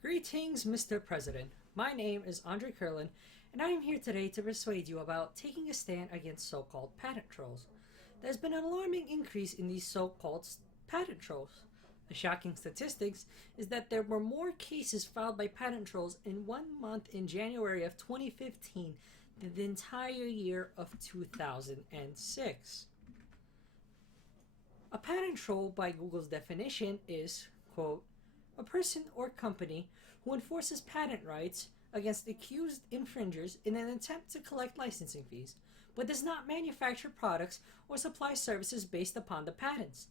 Greetings, Mr. President. My name is Andre Curlin, and I am here today to persuade you about taking a stand against so-called patent trolls. There's been an alarming increase in these so-called patent trolls. The shocking statistics is that there were more cases filed by patent trolls in 1 month in January of 2015 than the entire year of 2006. A patent troll, by Google's definition, is, quote, a person or company who enforces patent rights against accused infringers in an attempt to collect licensing fees, but does not manufacture products or supply services based upon the patents.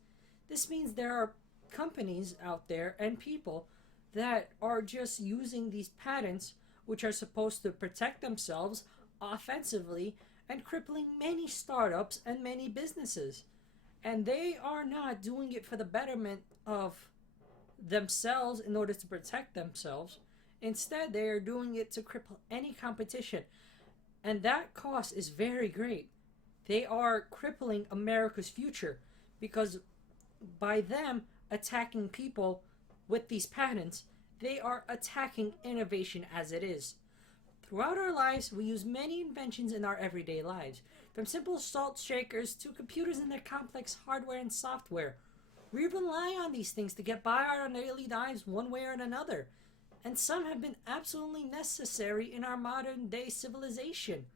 This means there are companies out there and people that are just using these patents, which are supposed to protect themselves offensively, and crippling many startups and many businesses. And they are not doing it for the betterment of themselves in order to protect themselves. Instead, they are doing it to cripple any competition. And that cost is very great. They are crippling America's future because by them attacking people with these patents, they are attacking innovation as it is. Throughout our lives, we use many inventions in our everyday lives, from simple salt shakers to computers and their complex hardware and software. We rely on these things to get by our daily lives one way or another, and some have been absolutely necessary in our modern day civilization.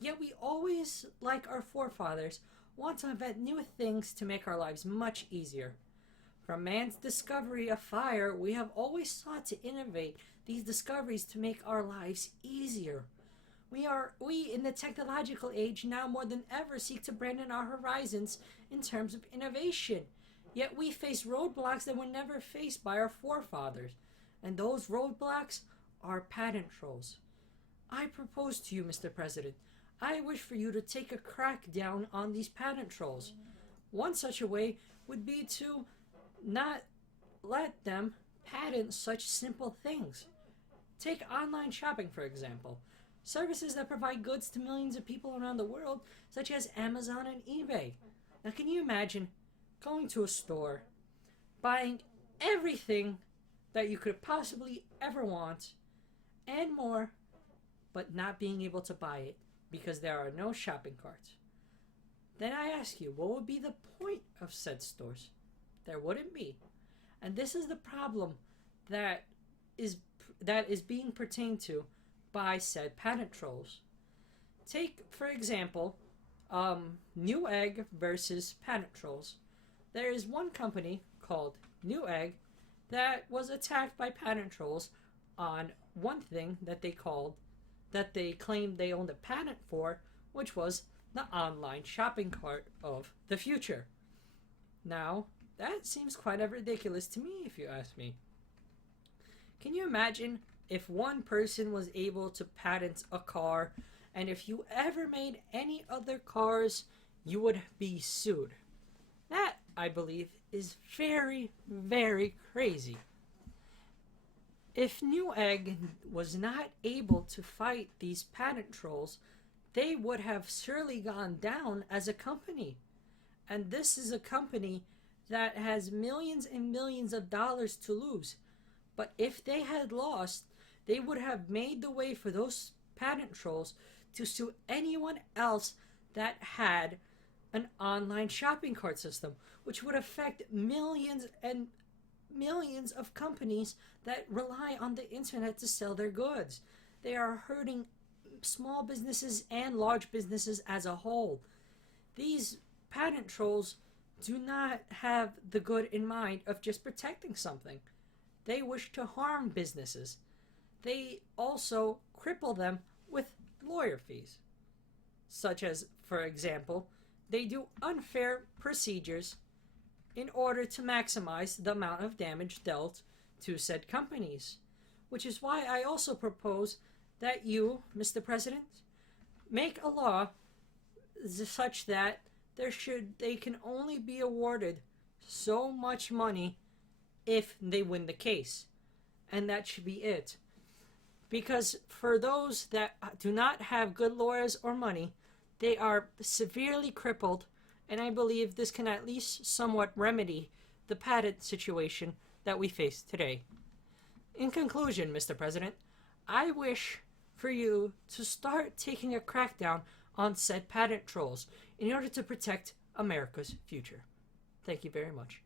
Yet we always, like our forefathers, want to invent new things to make our lives much easier. From man's discovery of fire, we have always sought to innovate these discoveries to make our lives easier. We in the technological age now more than ever seek to broaden our horizons in terms of innovation. Yet we face roadblocks that were never faced by our forefathers, and those roadblocks are patent trolls. I propose to you, Mr. President, I wish for you to take a crack down on these patent trolls. One such a way would be to not let them patent such simple things. Take online shopping, for example. Services that provide goods to millions of people around the world, such as Amazon and eBay. Now, can you imagine going to a store, buying everything that you could possibly ever want, and more, but not being able to buy it because there are no shopping carts? Then I ask you, what would be the point of said stores? There wouldn't be. And this is the problem that is being pertained to by said patent trolls. Take, for example, Newegg versus patent trolls. There is one company called Newegg that was attacked by patent trolls on one thing that they claimed they owned a patent for, which was the online shopping cart of the future. Now, that seems quite ridiculous to me, if you ask me. Can you imagine if one person was able to patent a car, and if you ever made any other cars, you would be sued? That, I believe, is very, very crazy. If Newegg was not able to fight these patent trolls, they would have surely gone down as a company. And this is a company that has millions and millions of dollars to lose. But if they had lost, they would have made the way for those patent trolls to sue anyone else that had an online shopping cart system, which would affect millions and millions of companies that rely on the internet to sell their goods. They are hurting small businesses and large businesses as a whole. These patent trolls do not have the good in mind of just protecting something. They wish to harm businesses. They also cripple them with lawyer fees, such as, for example, they do unfair procedures in order to maximize the amount of damage dealt to said companies. Which is why I also propose that you, Mr. President, make a law such that they can only be awarded so much money if they win the case. And that should be it. Because for those that do not have good lawyers or money, they are severely crippled, and I believe this can at least somewhat remedy the patent situation that we face today. In conclusion, Mr. President, I wish for you to start taking a crackdown on said patent trolls in order to protect America's future. Thank you very much.